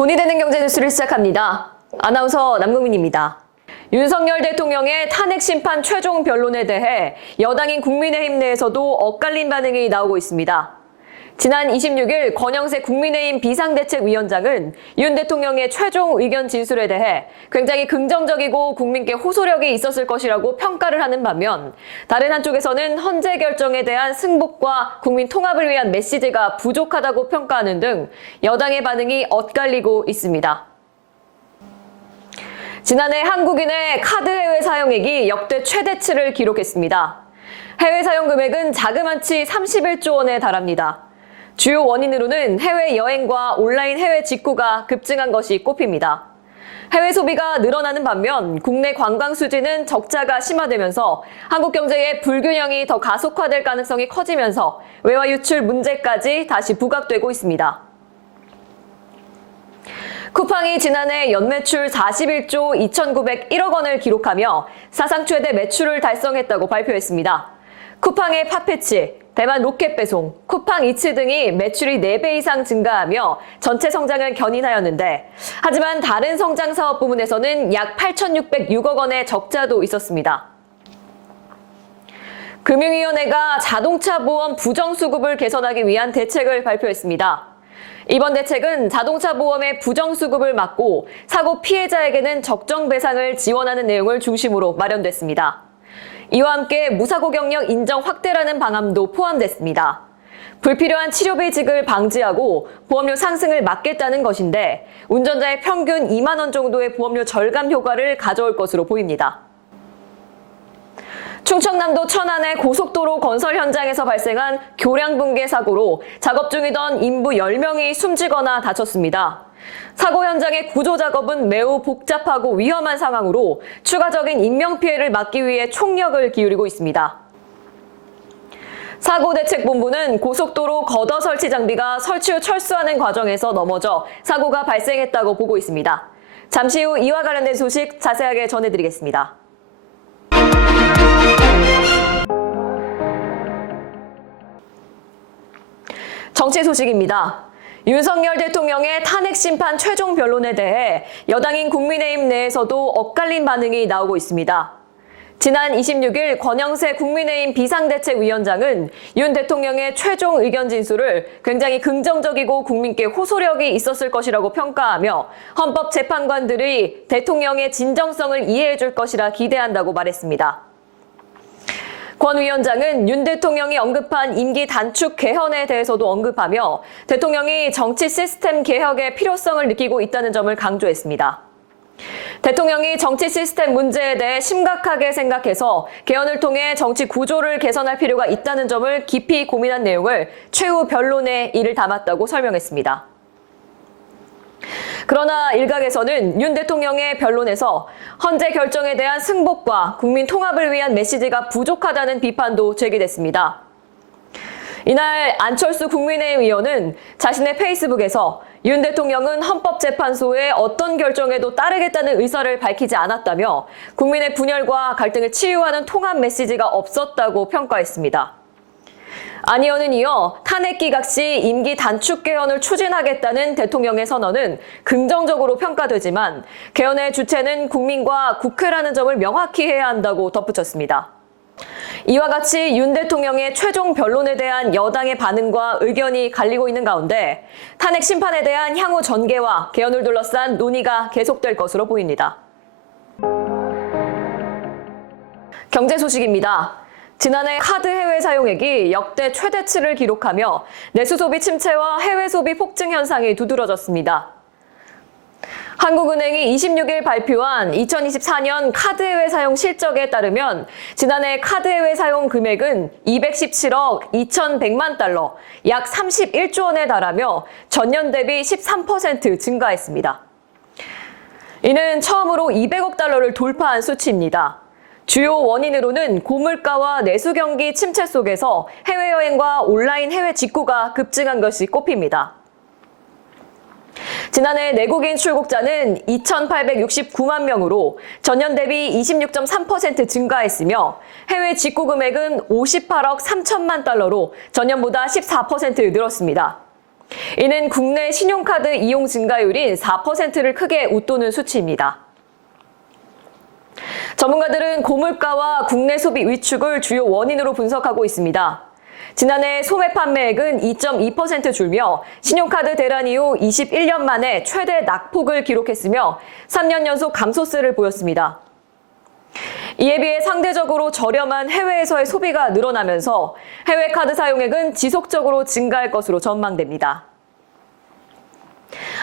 돈이 되는 경제 뉴스를 시작합니다. 아나운서 남국민입니다. 윤석열 대통령의 탄핵 심판 최종 변론에 대해 여당인 국민의힘 내에서도 엇갈린 반응이 나오고 있습니다. 지난 26일 권영세 국민의힘 비상대책위원장은 윤 대통령의 최종 의견 진술에 대해 굉장히 긍정적이고 국민께 호소력이 있었을 것이라고 평가를 하는 반면 다른 한쪽에서는 헌재 결정에 대한 승복과 국민 통합을 위한 메시지가 부족하다고 평가하는 등 여당의 반응이 엇갈리고 있습니다. 지난해 한국인의 카드 해외 사용액이 역대 최대치를 기록했습니다. 해외 사용 금액은 자그마치 31조 원에 달합니다. 주요 원인으로는 해외여행과 온라인 해외 직구가 급증한 것이 꼽힙니다. 해외 소비가 늘어나는 반면 국내 관광 수지는 적자가 심화되면서 한국 경제의 불균형이 더 가속화될 가능성이 커지면서 외화 유출 문제까지 다시 부각되고 있습니다. 쿠팡이 지난해 연매출 41조 2,901억 원을 기록하며 사상 최대 매출을 달성했다고 발표했습니다. 쿠팡의 팥패치, 대만 로켓 배송, 쿠팡 이츠 등이 매출이 4배 이상 증가하며 전체 성장을 견인하였는데 하지만 다른 성장 사업 부문에서는 약 8,606억 원의 적자도 있었습니다. 금융위원회가 자동차 보험 부정수급을 개선하기 위한 대책을 발표했습니다. 이번 대책은 자동차 보험의 부정수급을 막고 사고 피해자에게는 적정 배상을 지원하는 내용을 중심으로 마련됐습니다. 이와 함께 무사고 경력 인정 확대라는 방안도 포함됐습니다. 불필요한 치료비 지급을 방지하고 보험료 상승을 막겠다는 것인데 운전자의 평균 2만 원 정도의 보험료 절감 효과를 가져올 것으로 보입니다. 충청남도 천안의 고속도로 건설 현장에서 발생한 교량 붕괴 사고로 작업 중이던 인부 10명이 숨지거나 다쳤습니다. 사고 현장의 구조 작업은 매우 복잡하고 위험한 상황으로 추가적인 인명피해를 막기 위해 총력을 기울이고 있습니다. 사고대책본부는 고속도로 걷어 설치 장비가 설치 후 철수하는 과정에서 넘어져 사고가 발생했다고 보고 있습니다. 잠시 후 이와 관련된 소식 자세하게 전해드리겠습니다. 정치 소식입니다. 윤석열 대통령의 탄핵 심판 최종 변론에 대해 여당인 국민의힘 내에서도 엇갈린 반응이 나오고 있습니다. 지난 26일 권영세 국민의힘 비상대책위원장은 윤 대통령의 최종 의견 진술을 굉장히 긍정적이고 국민께 호소력이 있었을 것이라고 평가하며 헌법재판관들이 대통령의 진정성을 이해해 줄 것이라 기대한다고 말했습니다. 권 위원장은 윤 대통령이 언급한 임기 단축 개헌에 대해서도 언급하며 대통령이 정치 시스템 개혁의 필요성을 느끼고 있다는 점을 강조했습니다. 대통령이 정치 시스템 문제에 대해 심각하게 생각해서 개헌을 통해 정치 구조를 개선할 필요가 있다는 점을 깊이 고민한 내용을 최후 변론에 이를 담았다고 설명했습니다. 그러나 일각에서는 윤 대통령의 변론에서 헌재 결정에 대한 승복과 국민 통합을 위한 메시지가 부족하다는 비판도 제기됐습니다. 이날 안철수 국민의힘 의원은 자신의 페이스북에서 윤 대통령은 헌법재판소의 어떤 결정에도 따르겠다는 의사를 밝히지 않았다며 국민의 분열과 갈등을 치유하는 통합 메시지가 없었다고 평가했습니다. 안 의원은 이어 탄핵 기각 시 임기 단축 개헌을 추진하겠다는 대통령의 선언은 긍정적으로 평가되지만 개헌의 주체는 국민과 국회라는 점을 명확히 해야 한다고 덧붙였습니다. 이와 같이 윤 대통령의 최종 변론에 대한 여당의 반응과 의견이 갈리고 있는 가운데 탄핵 심판에 대한 향후 전개와 개헌을 둘러싼 논의가 계속될 것으로 보입니다. 경제 소식입니다. 지난해 카드 해외 사용액이 역대 최대치를 기록하며 내수 소비 침체와 해외 소비 폭증 현상이 두드러졌습니다. 한국은행이 26일 발표한 2024년 카드 해외 사용 실적에 따르면 지난해 카드 해외 사용 금액은 217억 2,100만 달러, 약 31조 원에 달하며 전년 대비 13% 증가했습니다. 이는 처음으로 200억 달러를 돌파한 수치입니다. 주요 원인으로는 고물가와 내수 경기 침체 속에서 해외여행과 온라인 해외 직구가 급증한 것이 꼽힙니다. 지난해 내국인 출국자는 2,869만 명으로 전년 대비 26.3% 증가했으며 해외 직구 금액은 58억 3천만 달러로 전년보다 14% 늘었습니다. 이는 국내 신용카드 이용 증가율인 4%를 크게 웃도는 수치입니다. 전문가들은 고물가와 국내 소비 위축을 주요 원인으로 분석하고 있습니다. 지난해 소매 판매액은 2.2% 줄며 신용카드 대란 이후 21년 만에 최대 낙폭을 기록했으며 3년 연속 감소세를 보였습니다. 이에 비해 상대적으로 저렴한 해외에서의 소비가 늘어나면서 해외 카드 사용액은 지속적으로 증가할 것으로 전망됩니다.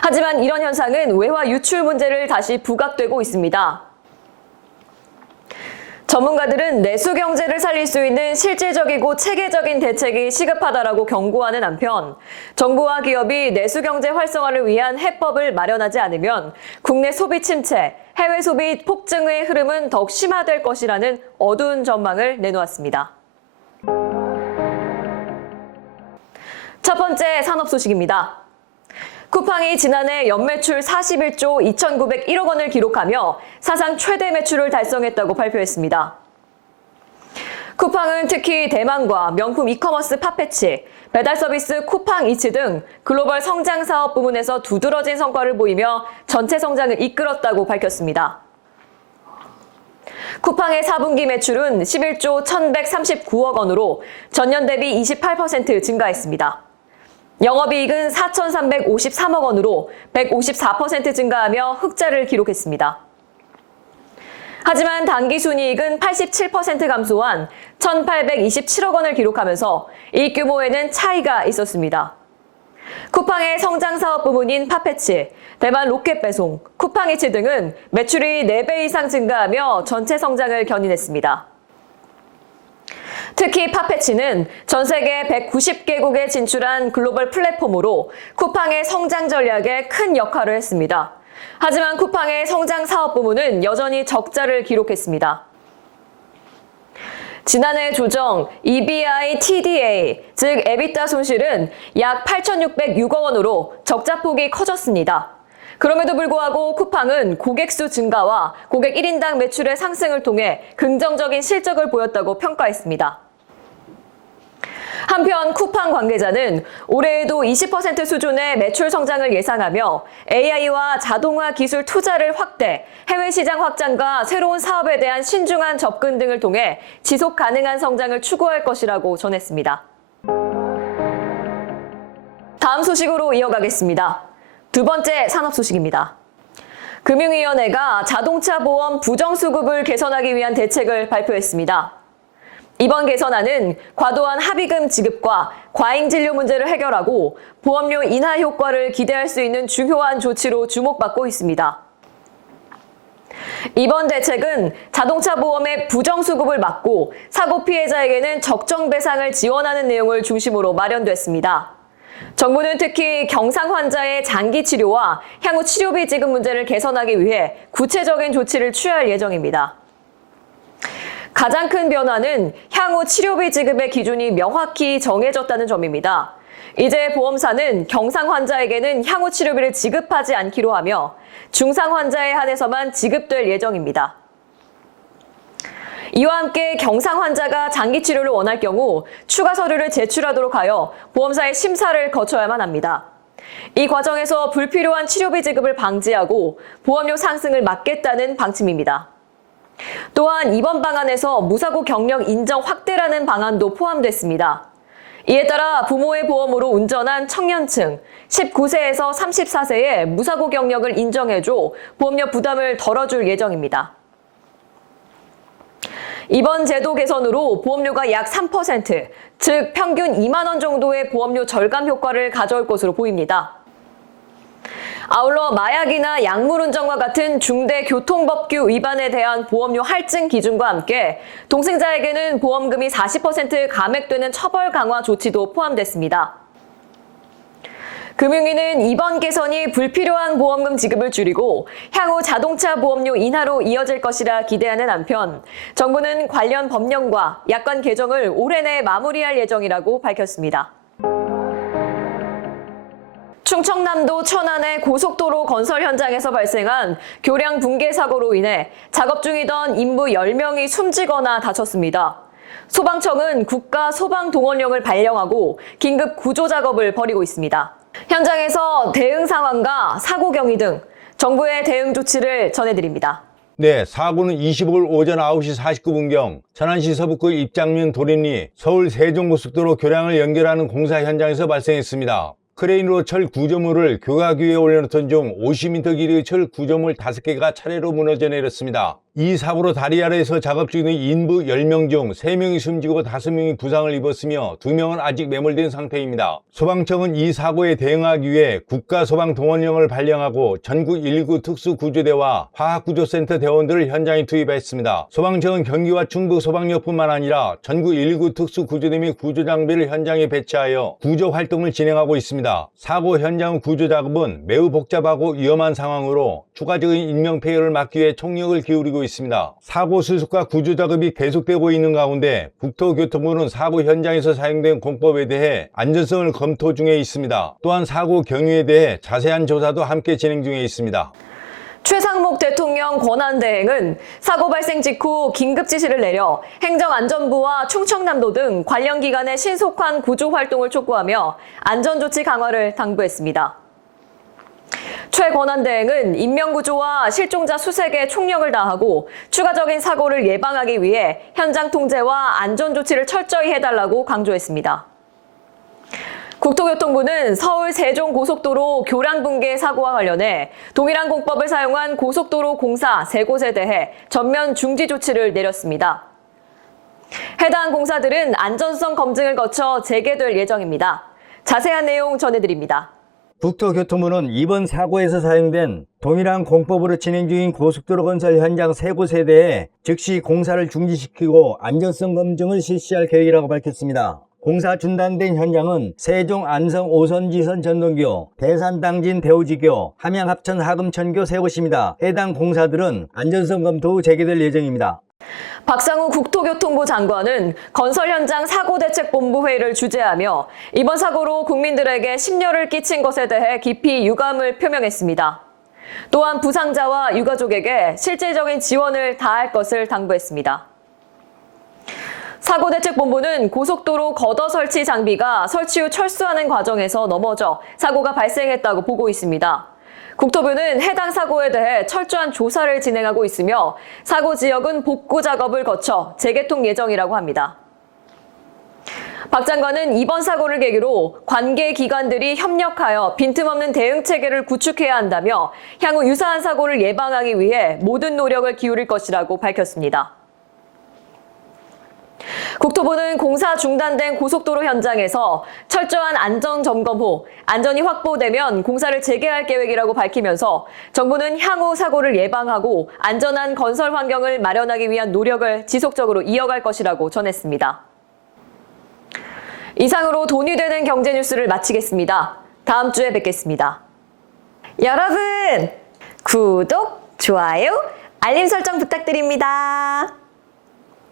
하지만 이런 현상은 외화 유출 문제를 다시 부각되고 있습니다. 전문가들은 내수 경제를 살릴 수 있는 실질적이고 체계적인 대책이 시급하다라고 경고하는 한편, 정부와 기업이 내수 경제 활성화를 위한 해법을 마련하지 않으면 국내 소비 침체, 해외 소비 폭증의 흐름은 더욱 심화될 것이라는 어두운 전망을 내놓았습니다. 첫 번째 산업 소식입니다. 쿠팡이 지난해 연매출 41조 2,901억 원을 기록하며 사상 최대 매출을 달성했다고 발표했습니다. 쿠팡은 특히 대만과 명품 이커머스 팝패치, 배달 서비스 쿠팡이츠 등 글로벌 성장 사업 부문에서 두드러진 성과를 보이며 전체 성장을 이끌었다고 밝혔습니다. 쿠팡의 4분기 매출은 11조 1,139억 원으로 전년 대비 28% 증가했습니다. 영업이익은 4,353억 원으로 154% 증가하며 흑자를 기록했습니다. 하지만 당기순이익은 87% 감소한 1,827억 원을 기록하면서 이익 규모에는 차이가 있었습니다. 쿠팡의 성장 사업 부문인 팝패치, 대만 로켓 배송, 쿠팡이츠 등은 매출이 4배 이상 증가하며 전체 성장을 견인했습니다. 특히 팝패치는 전 세계 190개국에 진출한 글로벌 플랫폼으로 쿠팡의 성장 전략에 큰 역할을 했습니다. 하지만 쿠팡의 성장 사업 부문은 여전히 적자를 기록했습니다. 지난해 조정 EBITDA, 즉 EBITDA 손실은 약 8,606억 원으로 적자폭이 커졌습니다. 그럼에도 불구하고 쿠팡은 고객 수 증가와 고객 1인당 매출의 상승을 통해 긍정적인 실적을 보였다고 평가했습니다. 한편 쿠팡 관계자는 올해에도 20% 수준의 매출 성장을 예상하며 AI와 자동화 기술 투자를 확대, 해외 시장 확장과 새로운 사업에 대한 신중한 접근 등을 통해 지속 가능한 성장을 추구할 것이라고 전했습니다. 다음 소식으로 이어가겠습니다. 두 번째 산업 소식입니다. 금융위원회가 자동차 보험 부정수급을 개선하기 위한 대책을 발표했습니다. 이번 개선안은 과도한 합의금 지급과 과잉 진료 문제를 해결하고 보험료 인하 효과를 기대할 수 있는 중요한 조치로 주목받고 있습니다. 이번 대책은 자동차 보험의 부정수급을 막고 사고 피해자에게는 적정 배상을 지원하는 내용을 중심으로 마련됐습니다. 정부는 특히 경상 환자의 장기 치료와 향후 치료비 지급 문제를 개선하기 위해 구체적인 조치를 취할 예정입니다. 가장 큰 변화는 향후 치료비 지급의 기준이 명확히 정해졌다는 점입니다. 이제 보험사는 경상 환자에게는 향후 치료비를 지급하지 않기로 하며 중상 환자에 한해서만 지급될 예정입니다. 이와 함께 경상 환자가 장기 치료를 원할 경우 추가 서류를 제출하도록 하여 보험사의 심사를 거쳐야만 합니다. 이 과정에서 불필요한 치료비 지급을 방지하고 보험료 상승을 막겠다는 방침입니다. 또한 이번 방안에서 무사고 경력 인정 확대라는 방안도 포함됐습니다. 이에 따라 부모의 보험으로 운전한 청년층 19세에서 34세의 무사고 경력을 인정해줘 보험료 부담을 덜어줄 예정입니다. 이번 제도 개선으로 보험료가 약 3%, 즉 평균 2만 원 정도의 보험료 절감 효과를 가져올 것으로 보입니다. 아울러 마약이나 약물 운전과 같은 중대 교통법규 위반에 대한 보험료 할증 기준과 함께 동승자에게는 보험금이 40% 감액되는 처벌 강화 조치도 포함됐습니다. 금융위는 이번 개선이 불필요한 보험금 지급을 줄이고 향후 자동차 보험료 인하로 이어질 것이라 기대하는 한편 정부는 관련 법령과 약관 개정을 올해 내 마무리할 예정이라고 밝혔습니다. 충청남도 천안의 고속도로 건설 현장에서 발생한 교량 붕괴 사고로 인해 작업 중이던 인부 10명이 숨지거나 다쳤습니다. 소방청은 국가 소방동원령을 발령하고 긴급 구조 작업을 벌이고 있습니다. 현장에서 대응 상황과 사고 경위 등 정부의 대응 조치를 전해드립니다. 네, 사고는 25일 오전 9시 49분경 천안시 서북구 입장면 도림리 서울 세종고속도로 교량을 연결하는 공사 현장에서 발생했습니다. 크레인으로 철 구조물을 교각 위에 올려놓던 중 50m 길이의 철 구조물 5개가 차례로 무너져 내렸습니다. 이 사고로 다리 아래에서 작업 중인 인부 10명 중 3명이 숨지고 5명이 부상을 입었으며 2명은 아직 매몰된 상태입니다. 소방청은 이 사고에 대응하기 위해 국가소방동원령을 발령하고 전국 119 특수구조대와 화학구조센터 대원들을 현장에 투입했습니다. 소방청은 경기와 충북 소방력뿐만 아니라 전국 119 특수구조대 및 구조장비를 현장에 배치하여 구조활동을 진행하고 있습니다. 사고 현장 구조작업은 매우 복잡하고 위험한 상황으로 추가적인 인명피해를 막기 위해 총력을 기울이고 있습니다. 사고 수습과 구조 작업이 계속되고 있는 가운데 국토교통부는 사고 현장에서 사용된 공법에 대해 안전성을 검토 중에 있습니다. 또한 사고 경위에 대해 자세한 조사도 함께 진행 중에 있습니다. 최상목 대통령 권한대행은 사고 발생 직후 긴급 지시를 내려 행정안전부와 충청남도 등 관련 기관의 신속한 구조 활동을 촉구하며 안전조치 강화를 당부했습니다. 최 권한대행은 인명구조와 실종자 수색에 총력을 다하고 추가적인 사고를 예방하기 위해 현장 통제와 안전조치를 철저히 해달라고 강조했습니다. 국토교통부는 서울 세종고속도로 교량 붕괴 사고와 관련해 동일한 공법을 사용한 고속도로 공사 3곳에 대해 전면 중지 조치를 내렸습니다. 해당 공사들은 안전성 검증을 거쳐 재개될 예정입니다. 자세한 내용 전해드립니다. 국토교통부는 이번 사고에서 사용된 동일한 공법으로 진행 중인 고속도로 건설 현장 3곳에 대해 즉시 공사를 중지시키고 안전성 검증을 실시할 계획이라고 밝혔습니다. 공사 중단된 현장은 세종 안성 오선지선 전동교, 대산 당진 대우지교, 함양 합천 하금천교 3곳입니다. 해당 공사들은 안전성 검토 후 재개될 예정입니다. 박상우 국토교통부 장관은 건설 현장 사고대책본부 회의를 주재하며 이번 사고로 국민들에게 심려를 끼친 것에 대해 깊이 유감을 표명했습니다. 또한 부상자와 유가족에게 실질적인 지원을 다할 것을 당부했습니다. 사고대책본부는 고속도로 걷어 설치 장비가 설치 후 철수하는 과정에서 넘어져 사고가 발생했다고 보고 있습니다. 국토부는 해당 사고에 대해 철저한 조사를 진행하고 있으며 사고 지역은 복구 작업을 거쳐 재개통 예정이라고 합니다. 박 장관은 이번 사고를 계기로 관계 기관들이 협력하여 빈틈없는 대응 체계를 구축해야 한다며 향후 유사한 사고를 예방하기 위해 모든 노력을 기울일 것이라고 밝혔습니다. 국토부는 공사 중단된 고속도로 현장에서 철저한 안전 점검 후 안전이 확보되면 공사를 재개할 계획이라고 밝히면서 정부는 향후 사고를 예방하고 안전한 건설 환경을 마련하기 위한 노력을 지속적으로 이어갈 것이라고 전했습니다. 이상으로 돈이 되는 경제 뉴스를 마치겠습니다. 다음 주에 뵙겠습니다. 여러분, 구독, 좋아요, 알림 설정 부탁드립니다.